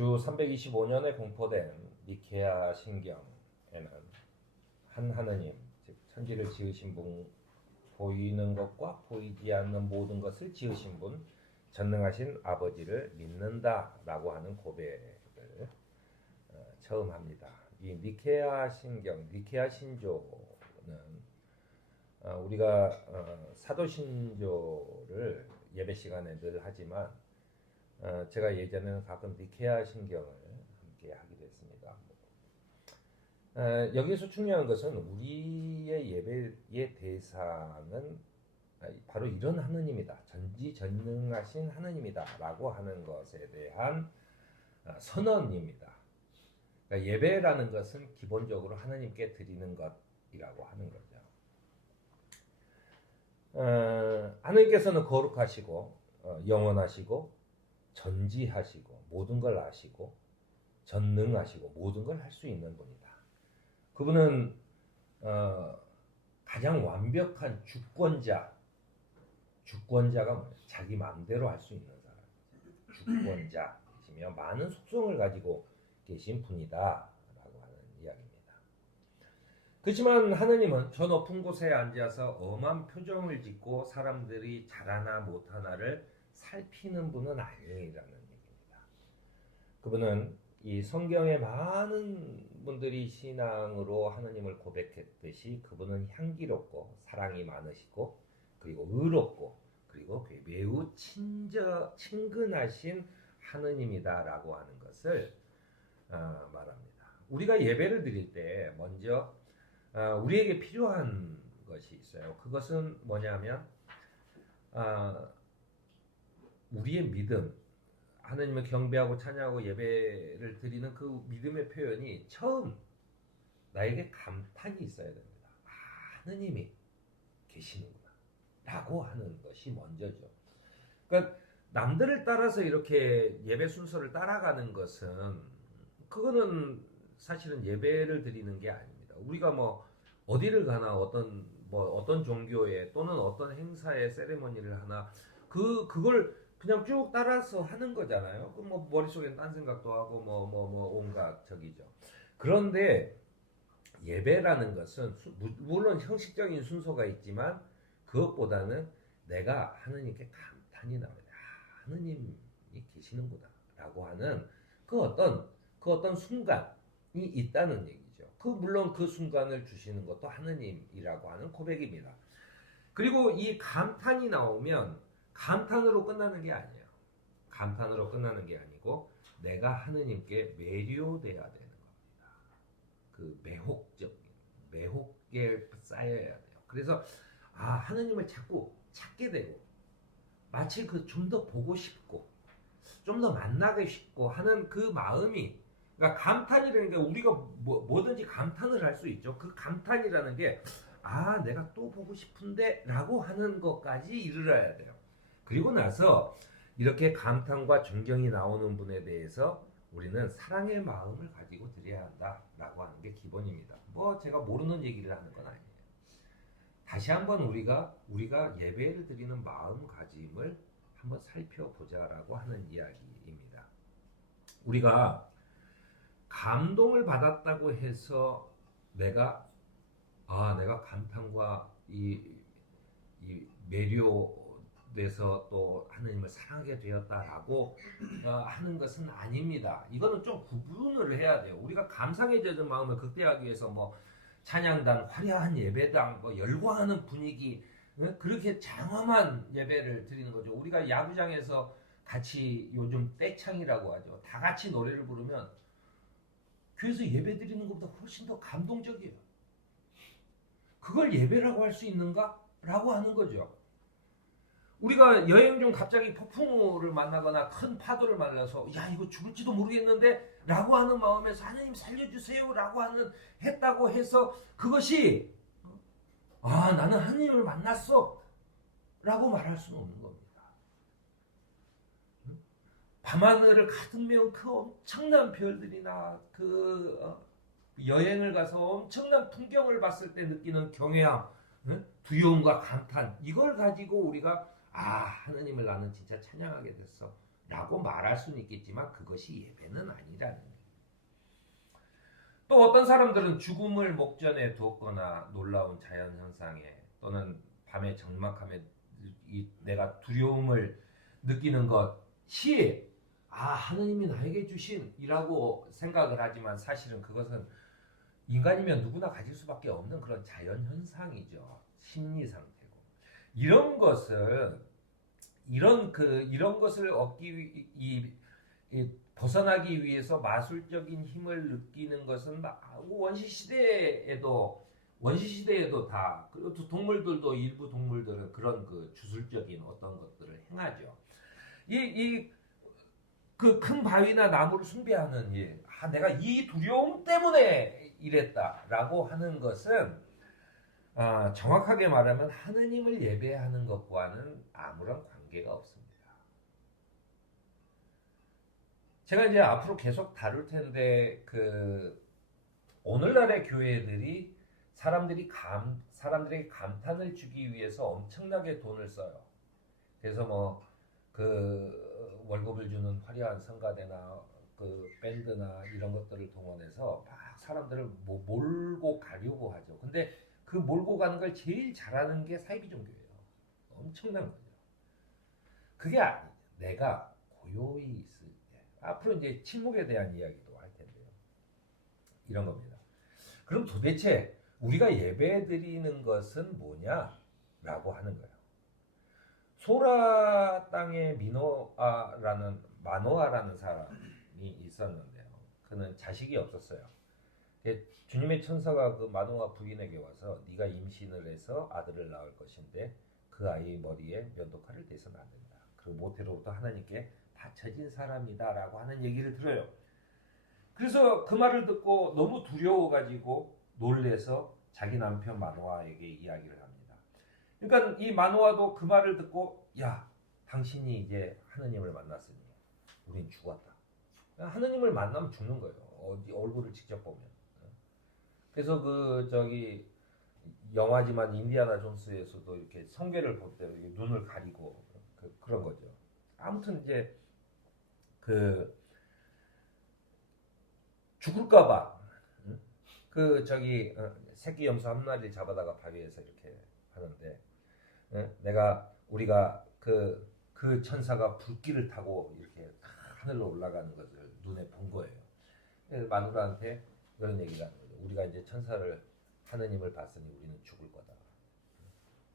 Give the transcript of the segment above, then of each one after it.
주 325년에 공포된 니케아 신경에는 한 하느님, 즉 천지를 지으신 분, 보이는 것과 보이지 않는 모든 것을 지으신 분, 전능하신 아버지를 믿는다라고 하는 고백을 처음 합니다. 이 니케아 신경, 니케아 신조는 우리가 사도신조를 예배 시간에 늘 하지만 제가 예전에는 가끔 니케아 신경을 함께 하기도 했습니다. 여기서 중요한 것은 우리의 예배의 대상은 바로 이런 하느님이다. 전지전능하신 하느님이다라고 하는 것에 대한 선언입니다. 그러니까 예배라는 것은 기본적으로 하느님께 드리는 것이라고 하는 거죠. 하느님께서는 거룩하시고 영원하시고 전지하시고 모든 걸 아시고 전능하시고 모든 걸 할 수 있는 분이다. 그분은 가장 완벽한 주권자가 뭐예요? 자기 마음대로 할 수 있는 사람. 주권자이시며 많은 속성을 가지고 계신 분이다라고 하는 이야기입니다. 그렇지만 하느님은 저 높은 곳에 앉아서 엄한 표정을 짓고 사람들이 잘하나 못하나를 살피는 분은 아니라는 얘기입니다. 그분은 이 성경의 많은 분들이 신앙으로 하느님을 고백했듯이 그분은 향기롭고 사랑이 많으시고 그리고 의롭고 그리고 매우 친근하신 하느님이다라고 하는 것을 말합니다. 우리가 예배를 드릴 때 먼저 우리에게 필요한 것이 있어요. 그것은 뭐냐면 우리의 믿음, 하나님을 경배하고 찬양하고 예배를 드리는 그 믿음의 표현이 처음 나에게 감탄이 있어야 됩니다. 하느님이 계시는구나 라고 하는 것이 먼저죠. 그러니까 남들을 따라서 이렇게 예배 순서를 따라가는 것은 그거는 사실은 예배를 드리는 게 아닙니다. 우리가 뭐 어디를 가나 어떤 종교에 또는 어떤 행사에 세레머니를 하나 그걸 그냥 쭉 따라서 하는 거잖아요. 그 뭐 머릿속엔 딴 생각도 하고 온갖 저기죠. 그런데 예배라는 것은 물론 형식적인 순서가 있지만 그것보다는 내가 하느님께 감탄이 나옵니다. 하느님이 계시는구나라고 하는 그 어떤 순간이 있다는 얘기죠. 물론 그 순간을 주시는 것도 하느님이라고 하는 고백입니다. 그리고 이 감탄이 나오면 감탄으로 끝나는 게 아니에요. 감탄으로 끝나는 게 아니고 내가 하느님께 매료돼야 되는 겁니다. 그 매혹에 쌓여야 돼요. 그래서 하느님을 자꾸 찾게 되고 마치 좀 더 보고 싶고 좀 더 만나고 싶고 하는 그 마음이, 그러니까 감탄이라는 게 우리가 뭐든지 감탄을 할 수 있죠. 그 감탄이라는 게 내가 또 보고 싶은데 라고 하는 것까지 이르러야 돼요. 그리고 나서 이렇게 감탄과 존경이 나오는 분에 대해서 우리는 사랑의 마음을 가지고 드려야 한다라고 하는 게 기본입니다. 제가 모르는 얘기를 하는 건 아니에요. 다시 한번 우리가 예배를 드리는 마음가짐을 한번 살펴보자라고 하는 이야기입니다. 우리가 감동을 받았다고 해서 내가 감탄과 이 매료돼서 또 하느님을 사랑하게 되었다라고 하는 것은 아닙니다. 이거는 좀 구분을 해야 돼요. 우리가 감상에 젖은 마음을 극대화하기 위해서 찬양단, 화려한 예배당, 열광하는 분위기, 그렇게 장엄한 예배를 드리는 거죠. 우리가 야구장에서 같이 요즘 떼창이라고 하죠. 다 같이 노래를 부르면 교회에서 예배 드리는 것보다 훨씬 더 감동적이에요. 그걸 예배라고 할 수 있는가? 라고 하는 거죠. 우리가 여행 중 갑자기 폭풍우를 만나거나 큰 파도를 만나서 이거 죽을지도 모르겠는데 라고 하는 마음에서 하나님 살려주세요 라고 했다고 해서 그것이 나는 하나님을 만났어 라고 말할 수는 없는 겁니다. 밤하늘을 가득 메운 그 엄청난 별들이나 여행을 가서 엄청난 풍경을 봤을 때 느끼는 경외함, 두려움과 감탄, 이걸 가지고 우리가 하느님을 나는 진짜 찬양하게 됐어 라고 말할 수는 있겠지만 그것이 예배는 아니라는 거예요. 또 어떤 사람들은 죽음을 목전에 두었거나 놀라운 자연현상에 또는 밤에 적막함에 내가 두려움을 느끼는 것이 하느님이 나에게 주신 이라고 생각을 하지만 사실은 그것은 인간이면 누구나 가질 수밖에 없는 그런 자연현상이죠. 심리 상태고. 이런 것을 이런 것을 벗어나기 위해서 마술적인 힘을 느끼는 것은 원시 시대에도 다 그리고 동물들도 일부 동물들은 그런 그 주술적인 어떤 것들을 행하죠. 그 큰 바위나 나무를 숭배하는 일, 내가 이 두려움 때문에 이랬다라고 하는 것은 정확하게 말하면 하느님을 예배하는 것과는 아무런 관계가 없습니다. 제가 이제 앞으로 계속 다룰 텐데 오늘날의 교회들이 사람들에게 감탄을 주기 위해서 엄청나게 돈을 써요. 그래서 월급을 주는 화려한 성가대나 그 밴드나 이런 것들을 동원해서 막 사람들을 몰고 가려고 하죠. 근데 그 몰고 가는 걸 제일 잘하는 게 사이비종교예요. 엄청난 거죠. 그게 아니죠. 내가 고요히 있을 때. 앞으로 이제 침묵에 대한 이야기도 할 텐데요. 이런 겁니다. 그럼 도대체 우리가 예배 드리는 것은 뭐냐라고 하는 거예요. 소라 땅에 마노아라는 사람이 있었는데요. 그는 자식이 없었어요. 주님의 천사가 그 마노아 부인에게 와서 네가 임신을 해서 아들을 낳을 것인데 그 아이의 머리에 면도칼을 대서는 안 된다. 그 모태로부터 하나님께 바쳐진 사람이다라고 하는 얘기를 들어요. 그래서 그 말을 듣고 너무 두려워가지고 놀래서 자기 남편 마노아에게 이야기를 합니다. 그러니까 이 마노아도 그 말을 듣고 당신이 이제 하느님을 만났으니 우린 죽었다. 하느님을 만나면 죽는 거예요. 얼굴을 직접 보면. 그래서 영화지만 인디아나 존스에서도 이렇게 성괴를 볼 때 눈을 가리고 그런 거죠. 아무튼 이제 죽을까봐 새끼 염소 한 마리 잡아다가 바위에서 이렇게 하는데 우리가 그 천사가 불길을 타고 이렇게 하늘로 올라가는 것을 눈에 본 거예요. 그래서 마누라한테 그런 얘기가 하는 거죠. 우리가 이제 하느님을 봤으니 우리는 죽을 거다.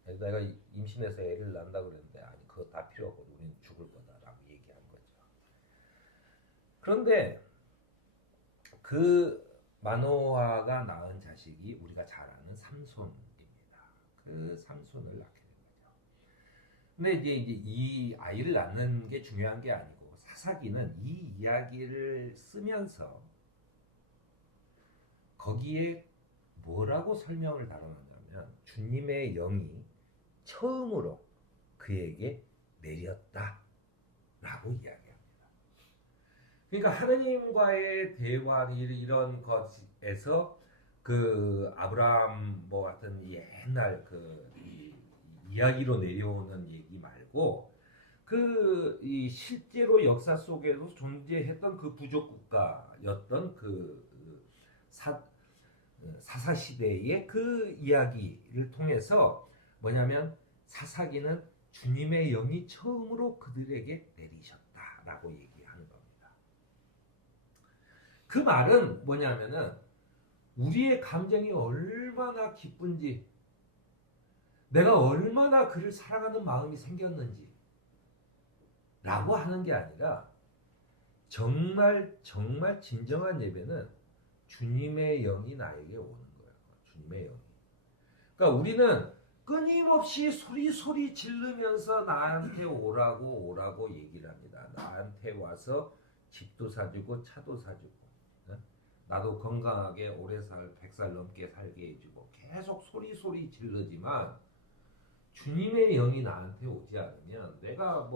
그래서 내가 임신해서 애를 낳는다 그랬는데 아니 그거 다 필요 없고 우리는 죽을 거다라고 얘기한 거죠. 그런데 그 마노아가 낳은 자식이 우리가 잘 아는 삼손입니다. 그 삼손을 낳게 된 거죠. 근데 이제 이 아이를 낳는 게 중요한 게 아니고 사사기는 이 이야기를 쓰면서 거기에 뭐라고 설명을 달아놨냐면 주님의 영이 처음으로 그에게 내렸다라고 이야기합니다. 그러니까 하느님과의 대화 이런 것에서 그 아브라함 같은 옛날 이야기로 내려오는 얘기 말고 이 실제로 역사 속에서 존재했던 그 부족 국가였던 사사 시대의 그 이야기를 통해서 뭐냐면 사사기는 주님의 영이 처음으로 그들에게 내리셨다라고 얘기하는 겁니다. 그 말은 뭐냐면은 우리의 감정이 얼마나 기쁜지 내가 얼마나 그를 사랑하는 마음이 생겼는지 라고 하는 게 아니라 정말 진정한 예배는 주님의 영이 나에게 오는 거예요. 주님의 영이. 그러니까 우리는 끊임없이 소리 지르면서 나한테 오라고 얘기를 합니다. 나한테 와서 집도 사주고 차도 사주고 나도 건강하게 오래 100살 넘게 살게 해주고 계속 소리 지르지만 주님의 영이 나한테 오지 않으면 내가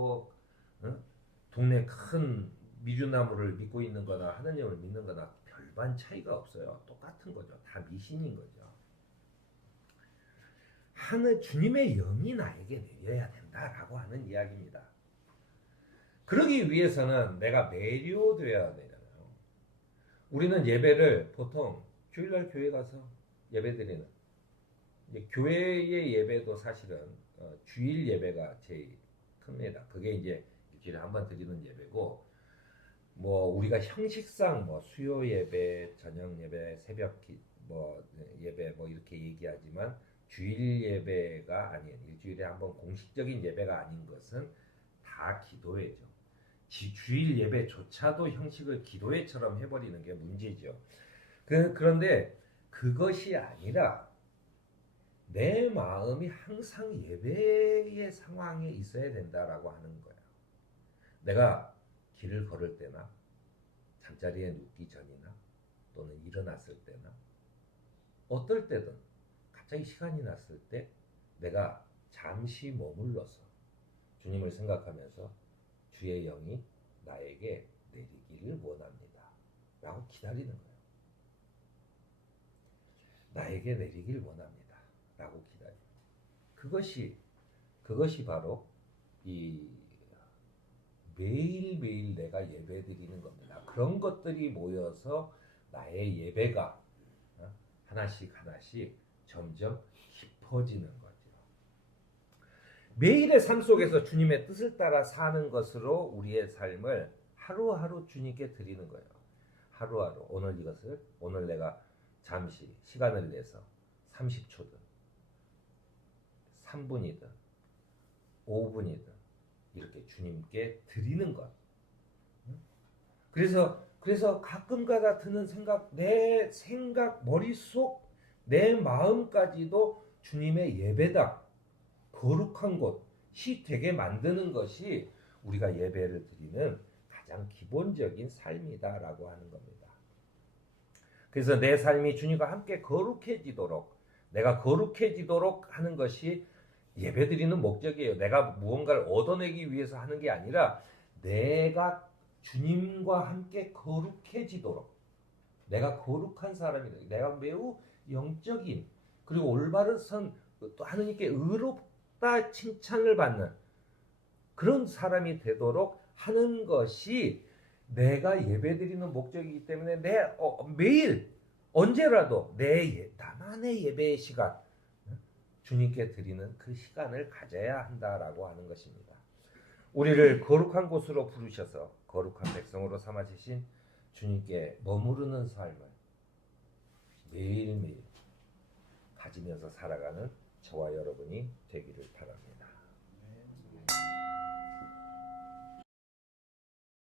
동네 큰 미주나무를 믿고 있는 거나 하느님을 믿는 거나 별반 차이가 없어요. 똑같은 거죠. 다 미신인 거죠. 주님의 영이 나에게 내려야 된다라고 하는 이야기입니다. 그러기 위해서는 내가 매료되어야 되잖아요. 우리는 예배를 보통 주일날 교회 가서 예배 드리는, 이제 교회의 예배도 사실은 주일 예배가 제일 큽니다. 그게 이제 일주일에 한 번 드리는 예배고, 뭐 우리가 형식상 뭐 수요 예배, 저녁 예배, 새벽 뭐 예배 뭐 이렇게 얘기하지만 주일 예배가 아닌, 일주일에 한 번 공식적인 예배가 아닌 것은 다 기도회죠. 주일 예배조차도 형식을 기도회처럼 해버리는 게 문제죠. 그런데 그것이 아니라 내 마음이 항상 예배의 상황에 있어야 된다라고 하는 거예요. 내가 길을 걸을 때나 잠자리에 눕기 전이나 또는 일어났을 때나 어떨 때든 갑자기 시간이 났을 때 내가 잠시 머물러서 주님을 생각하면서 주의 영이 나에게 내리기를 원합니다 라고 기다리는 거예요. 나에게 내리길 원합니다 라고 기다려요. 그것이 바로 이 매일매일 내가 예배 드리는 겁니다. 그런 것들이 모여서 나의 예배가 하나씩 점점 깊어지는 거죠. 매일의 삶 속에서 주님의 뜻을 따라 사는 것으로 우리의 삶을 하루하루 주님께 드리는 거예요. 하루하루 오늘 내가 잠시 시간을 내서 30초든 3분이든 5분이든 이렇게 주님께 드리는 것. 그래서 가끔가다 드는 생각, 내 생각, 머릿속, 내 마음까지도 주님의 예배다, 거룩한 곳이 되게 만드는 것이 우리가 예배를 드리는 가장 기본적인 삶이다라고 하는 겁니다. 그래서 내 삶이 주님과 함께 거룩해지도록, 내가 거룩해지도록 하는 것이 예배드리는 목적이에요. 내가 무언가를 얻어내기 위해서 하는 게 아니라 내가 주님과 함께 거룩해지도록, 내가 거룩한 사람이다, 내가 매우 영적인 그리고 올바른 또 하느님께 의롭다 칭찬을 받는 그런 사람이 되도록 하는 것이 내가 예배드리는 목적이기 때문에 매일 언제라도 나만의 예배의 시간, 주님께 드리는 그 시간을 가져야 한다라고 하는 것입니다. 우리를 거룩한 곳으로 부르셔서 거룩한 백성으로 삼아주신 주님께 머무르는 삶을 매일매일 가지면서 살아가는 저와 여러분이 되기를 바랍니다.